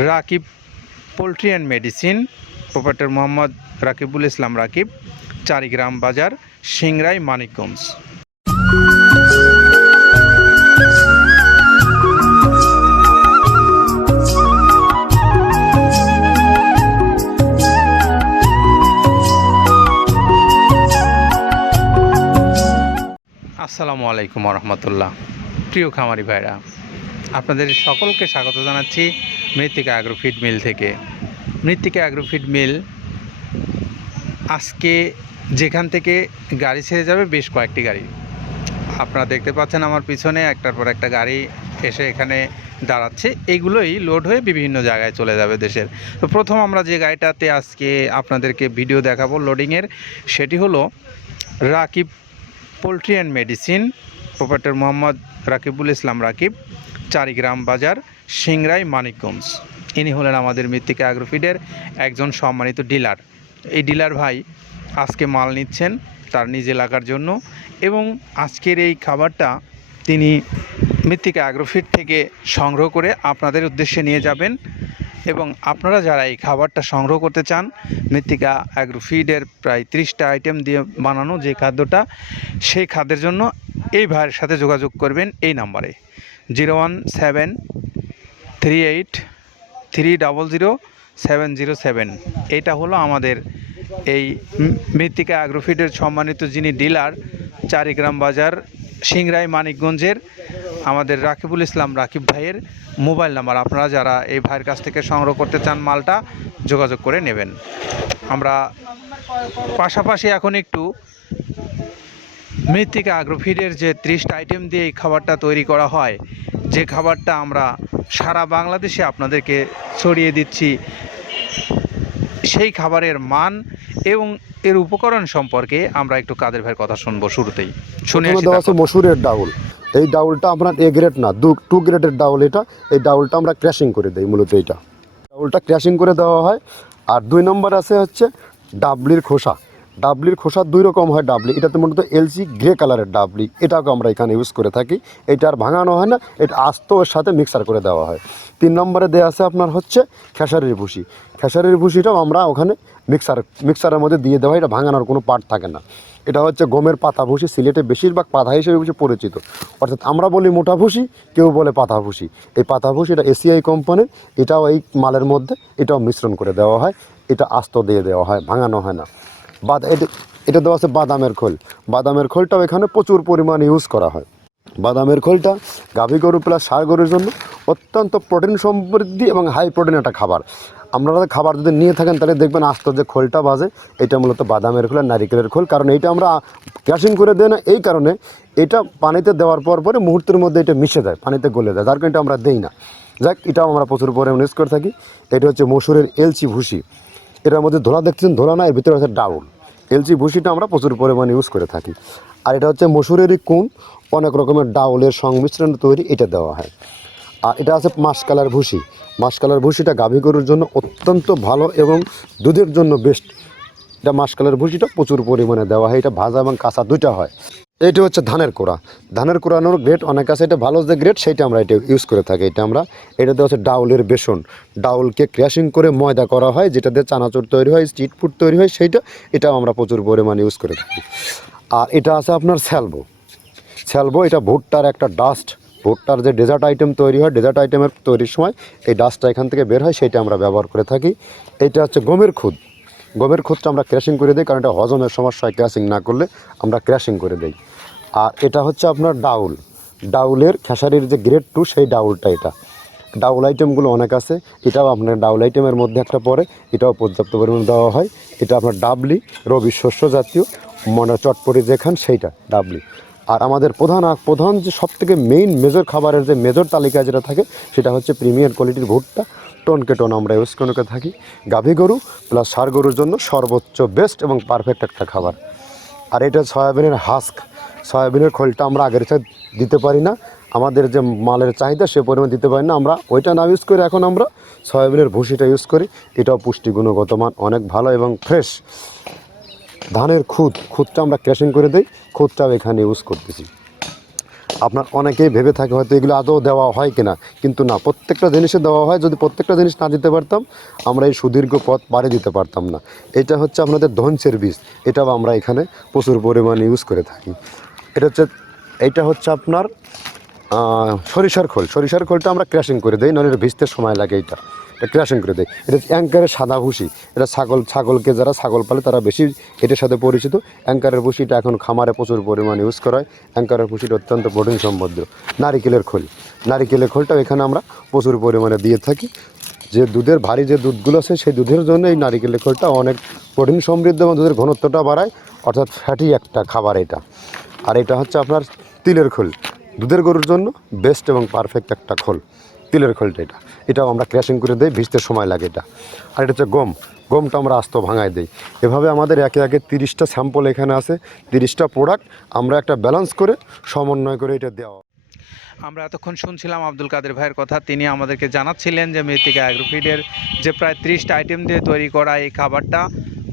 Rakib poultry and medicine, proprietor Mohammad Rakibul Islam Rakib, Charigram Bazar, Singair, Manikganj. আসসালামু আলাইকুম রহমতুল্লাহ। প্রিয় খামারি ভাইরা, আপনাদের সকলকে স্বাগত জানাচ্ছি মৃত্তিকা অ্যাগ্রো ফিড মিল থেকে। মৃত্তিকা অ্যাগ্রো ফিড মিল আজকে যেখান থেকে গাড়ি ছেড়ে যাবে, বেশ কয়েকটি গাড়ি আপনারা দেখতে পাচ্ছেন আমার পিছনে, একটার পর একটা গাড়ি এসে এখানে দাঁড়াচ্ছে। এগুলোই লোড হয়ে বিভিন্ন জায়গায় চলে যাবে দেশের। তো প্রথম আমরা যে গাড়িটাতে আজকে আপনাদেরকে ভিডিও দেখাবো লোডিংয়ের, সেটি হলো Rakib poultry and medicine, proprietor Mohammad Rakibul Islam Rakib, Charigram Bazar, Singair, Manikganj. ইনি হলেন আমাদের মৃত্তিকা অ্যাগ্রো ফিডের একজন সম্মানিত ডিলার। এই ডিলার ভাই আজকে মাল নিচ্ছেন তার নিজ এলাকার জন্য, এবং আজকের এই খাবারটা তিনি মৃত্তিকা অ্যাগ্রো ফিড থেকে সংগ্রহ করে আপনাদের উদ্দেশ্যে নিয়ে যাবেন। এবং আপনারা যারা এই খাবারটা সংগ্রহ করতে চান, মৃত্তিকা অ্যাগ্রো ফিডের প্রায় 30টা আইটেম দিয়ে বানানো যে খাদ্যটা, সেই খাদ্যের জন্য এই ভাইয়ের সাথে যোগাযোগ করবেন এই নাম্বারে 01738300707। এটা হলো আমাদের এই মৃত্তিকা অ্যাগ্রো ফিডের সম্মানিত যিনি ডিলার, চারিগ্রাম বাজার, সিংড়াই, মানিকগঞ্জের আমাদের রাকিবুল ইসলাম রাকিব ভাইয়ের মোবাইল নাম্বার। আপনারা যারা এই ভাইয়ের কাছ থেকে সংগ্রহ করতে চান, মালটা যোগাযোগ করে নেবেন। আমরা পাশাপাশি এখন একটু মৃত্তিকা অ্যাগ্রো ফিডের যে 30টা আইটেম দিয়ে এই খাবারটা তৈরি করা হয়, যে খাবারটা আমরা সারা বাংলাদেশে আপনাদেরকে ছড়িয়ে দিচ্ছি, সেই খাবারের মান এবং এর উপকরণ সম্পর্কে আমরা একটু কাদের ভাইয়ের কথা শুনবো। শুরুতেই শুনে দেওয়া আছে মসুরের ডাউল। এই ডাউলটা আপনার এ গ্রেড না, 2 গ্রেডের ডাউল এটা। এই ডাউলটা আমরা ক্র্যাশিং করে দিই, মূলত এইটা ডাউলটা ক্র্যাশিং করে দেওয়া হয়। আর 2 নম্বর আছে হচ্ছে ডাবলির খোসা। ডাবলির খোসা 2 রকম হয় ডাবলি, এটাতে মূলত এলসি গ্রে কালারের ডাবলি, এটাকে আমরা এখানে ইউজ করে থাকি। এটা আর ভাঙানো হয় না, এটা আস্ত ওর সাথে মিক্সার করে দেওয়া হয়। 3 নম্বরে দেওয়া আছে আপনার হচ্ছে খেসারির ভুসি। খেসারির ভুসিটাও আমরা ওখানে মিক্সারের মধ্যে দিয়ে দেওয়া হয়, এটা ভাঙানোর কোনো পার্ট থাকে না। এটা হচ্ছে গমের পাতা ভুসি, সিলেটে বেশিরভাগ পাতা হিসেবে পরিচিত। অর্থাৎ আমরা বলি মোটা ভুসি, কেউ বলে পাতা ভুসি। এই পাতা ভুসি এটা এসিআই কোম্পানির, এটাও এই মালের মধ্যে এটাও মিশ্রণ করে দেওয়া হয়। এটা আস্ত দিয়ে দেওয়া হয়, ভাঙানো হয় না। এটা দেওয়া আছে বাদামের খোল। বাদামের খোলটাও এখানে প্রচুর পরিমাণে ইউজ করা হয়। বাদামের খোলটা গাভী গরু প্লাস ষাঁড় গরুর জন্য অত্যন্ত প্রোটিন সমৃদ্ধি এবং হাই প্রোটিন একটা খাবার। আপনারা খাবার যদি নিয়ে থাকেন তাহলে দেখবেন আস্ত যে খোলটা বাজে, এটা মূলত বাদামের খোল আর নারিকেলের খোল। কারণ এইটা আমরা ক্র্যাশিং করে দেই না, এই কারণে এটা পানিতে দেওয়ার পরে মুহূর্তের মধ্যে এটা মিশে যায়, পানিতে গলে যায়, যার কারণে এটা আমরা দেই না। যাক, এটাও আমরা প্রচুর পরিমাণে ইউজ করে থাকি। এটা হচ্ছে মসুরের এলচি ভুসি। এটার মধ্যে ধোলা দেখছেন, ধোলা না, এর ভিতরে হচ্ছে ডাউল। এলচি ভুসিটা আমরা প্রচুর পরিমাণে ইউজ করে থাকি। আর এটা হচ্ছে মসুরেরই কুন, অনেক রকমের ডাউলের সংমিশ্রণ তৈরি, এটা দেওয়া হয়। আর এটা আছে মাসকালার ভুসি। মাসকালার ভুসিটা গাভী গরুর জন্য অত্যন্ত ভালো এবং দুধের জন্য বেস্ট। এটা মাসকালার ভুসিটা প্রচুর পরিমাণে দেওয়া হয়। এটা ভাজা এবং কাঁচা দুইটা হয়। এটা হচ্ছে ধানের কোড়া। ধানের কোড়ানোর গ্রেড অনেক আছে, এটা ভালো যে গ্রেড সেইটা আমরা এটা ইউজ করে থাকি। এটা দেওয়া হচ্ছে ডাউলের বেসন। ডাউলকে ক্র্যাশিং করে ময়দা করা হয়, যেটা দিয়ে চানাচুর তৈরি হয়, স্ট্রিট ফুড তৈরি হয়, এটাও আমরা প্রচুর পরিমাণে ইউজ করে থাকি। আর এটা আছে আপনার স্যালবো। এটা ভুট্টার একটা ডাস্ট। ভুট্টার যে ডেজার্ট আইটেম তৈরি হয়, ডেজার্ট আইটেমের তৈরির সময় এই ডাস্টটা এখান থেকে বের হয়, সেটা আমরা ব্যবহার করে থাকি। এটা হচ্ছে গমের খুদ। গমের খুদটা আমরা ক্র্যাশিং করে দিই, কারণ এটা হজমের সমস্যা হয়, ক্র্যাশিং না করলে আমরা ক্র্যাশিং করে দিই। আর এটা হচ্ছে আপনার ডাউলের খেসারির যে গ্রেড 2, সেই ডাউলটা। এটা ডাউল আইটেমগুলো অনেক আছে, এটাও আপনার ডাউল আইটেমের মধ্যে একটা পড়ে, এটাও পর্যাপ্ত পরিমাণে দেওয়া হয়। এটা আপনার ডাবলি, রবি শস্য জাতীয়, চটপটি যেখান সেইটা ডাবলি। আর আমাদের প্রধান যে সবথেকে মেজর খাবারের যে মেজর তালিকা যেটা থাকে, সেটা হচ্ছে প্রিমিয়ার কোয়ালিটির ভুট্টা, টনকে টন আমরা ইউজ করে থাকি। গাভী গরু প্লাস ষাঁড় গরুর জন্য সর্বোচ্চ বেস্ট এবং পারফেক্ট একটা খাবার। আর এটা সয়াবিনের হাস্ক। সয়াবিনের খোলটা আমরা আগের সাথে দিতে পারি না, আমাদের যে মালের চাহিদা সে পরিমাণ দিতে পারি না, আমরা ওইটা না ইউজ করে এখন আমরা সয়াবিনের ভুসিটা ইউজ করি। এটাও পুষ্টি গুণগত মান অনেক ভালো এবং ফ্রেশ। ধানের খুদটা আমরা ক্র্যাশিং করে দিই, খুদটাও এখানে ইউজ করতেছি। আপনার অনেকেই ভেবে থাকে হয়তো এগুলো আদৌ দেওয়া হয় কিনা, কিন্তু না, প্রত্যেকটা জিনিসে দেওয়া হয়। যদি প্রত্যেকটা জিনিস না দিতে পারতাম আমরা এই সুদীর্ঘ পথ পাড়ি দিতে পারতাম না। এটা হচ্ছে আপনাদের ধনসের বীজ, এটাও আমরা এখানে প্রচুর পরিমাণে ইউজ করে থাকি। এইটা হচ্ছে আপনার সরিষার খোল। সরিষার খোলটা আমরা ক্র্যাশিং করে দিই, নাহলে এটা ভিজতে সময় লাগে। এটা ক্র্যাশিং করে দেয়। এটা অ্যাঙ্কারের সাদা ভুসি। এটা ছাগলকে যারা ছাগল পালে তারা বেশি এটার সাথে পরিচিত। অ্যাঙ্কারের ভুসিটা এখন খামারে প্রচুর পরিমাণে ইউজ করা হয়। অ্যাঙ্কারের ভুসিটা অত্যন্ত প্রোটিন সমৃদ্ধ। নারিকেলের খোলটাও এখানে আমরা প্রচুর পরিমাণে দিয়ে থাকি। যে দুধের ভারী যে দুধগুলো আছে সেই দুধের জন্য এই নারিকেলের খোলটা অনেক প্রোটিন সমৃদ্ধ এবং দুধের ঘনত্বটা বাড়ায়, অর্থাৎ ফ্যাটি একটা খাবার এটা। আর এটা হচ্ছে আপনার তিলের খোল, দুধের গরুর জন্য বেস্ট এবং পারফেক্ট একটা খোল, তিলের খোলটা। এটাও আমরা ক্র্যাশিং করে দিই, ভিজতে সময় লাগে এটা। আর এটা হচ্ছে গমটা আমরা আস্ত ভাঙায় দিই। এভাবে আমাদের একে একে 30টা স্যাম্পল এখানে আছে, 30টা প্রোডাক্ট আমরা একটা ব্যালেন্স করে সমন্বয় করে এটা দেওয়া। আমরা এতক্ষণ শুনছিলাম আব্দুল কাদের ভাইয়ের কথা। তিনি আমাদেরকে জানাচ্ছিলেন যে মৃত্তিকা অ্যাগ্রোফিডের যে প্রায় 30টা আইটেম দিয়ে তৈরি করা এই খাবারটা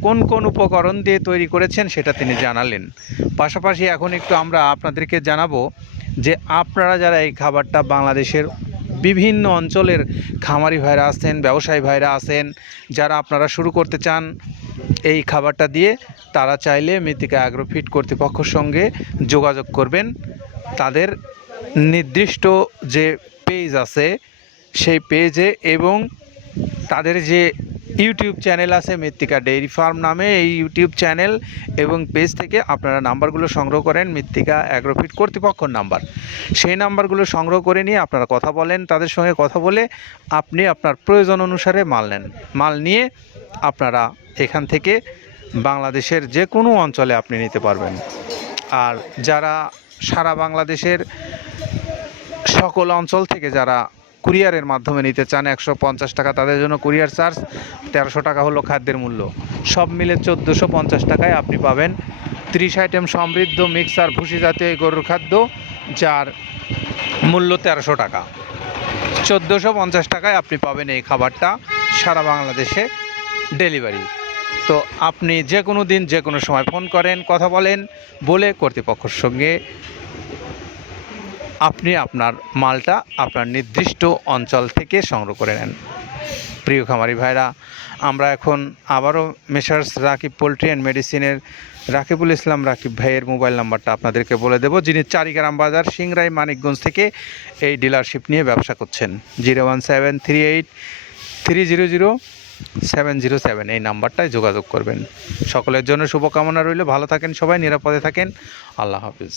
কোন কোন উপকরণ দিয়ে তৈরি করেছেন সেটা তিনি জানালেন। পাশাপাশি এখন একটু আমরা আপনাদেরকে জানাবো যে আপনারা যারা এই খাবারটা বাংলাদেশের বিভিন্ন অঞ্চলের খামারি ভাইরা আছেন, ব্যবসায়ী ভাইরা আছেন, যারা আপনারা শুরু করতে চান এই খাবারটা দিয়ে, তারা চাইলে মৃত্তিকা অ্যাগ্রোফিড কর্তৃপক্ষের সঙ্গে যোগাযোগ করবেন। তাদের নির্দিষ্ট যে পেজ আছে সেই পেজে এবং তাদের যে ইউটিউব চ্যানেল আছে মৃত্তিকা ডেইরি ফার্ম নামে, এই ইউটিউব চ্যানেল এবং পেজ থেকে আপনারা নাম্বারগুলো সংগ্রহ করেন, মৃত্তিকা অ্যাগ্রোফিড কর্তৃপক্ষের নাম্বার। সেই নাম্বারগুলো সংগ্রহ করে নিয়ে আপনারা কথা বলেন, তাদের সঙ্গে কথা বলে আপনি আপনার প্রয়োজন অনুসারে মাল নেন। মাল নিয়ে আপনারা এখান থেকে বাংলাদেশের যে কোনো অঞ্চলে আপনি নিতে পারবেন। আর যারা সারা বাংলাদেশের সকল অঞ্চল থেকে যারা কুরিয়ারের মাধ্যমে নিতে চান 150 টাকা তাদের জন্য কুরিয়ার চার্জ, 1300 টাকা হলো খাদ্যের মূল্য। সব মিলে 1450 টাকায় আপনি পাবেন 30 আইটেম সমৃদ্ধ মিক্সার ভুসি জাতীয় এই গরুর খাদ্য, যার মূল্য 1300 টাকা। 1450 টাকায় আপনি পাবেন এই খাবারটা সারা বাংলাদেশে ডেলিভারি। তো আপনি যে কোনো দিন যে কোনো সময় ফোন করেন, কথা বলেন, বলে কর্তৃপক্ষের সঙ্গে আপনি আপনার মালটা আপনার নির্দিষ্ট অঞ্চল থেকে সংগ্রহ করে নেন। প্রিয় খামারি ভাইরা, আমরা এখন আবারও মেসার্স রাকিব পোলট্রি অ্যান্ড মেডিসিনের রাকিবুল ইসলাম রাকিব ভাইয়ের মোবাইল নাম্বারটা আপনাদেরকে বলে দেব, যিনি চারিগ্রাম বাজার সিংরাই মানিকগঞ্জ থেকে এই ডিলারশিপ নিয়ে ব্যবসা করছেন। 01738300707 এই নাম্বারটায় যোগাযোগ করবেন। সকলের জন্য শুভকামনা রইল। ভালো থাকেন সবাই, নিরাপদে থাকেন। আল্লাহ হাফিজ।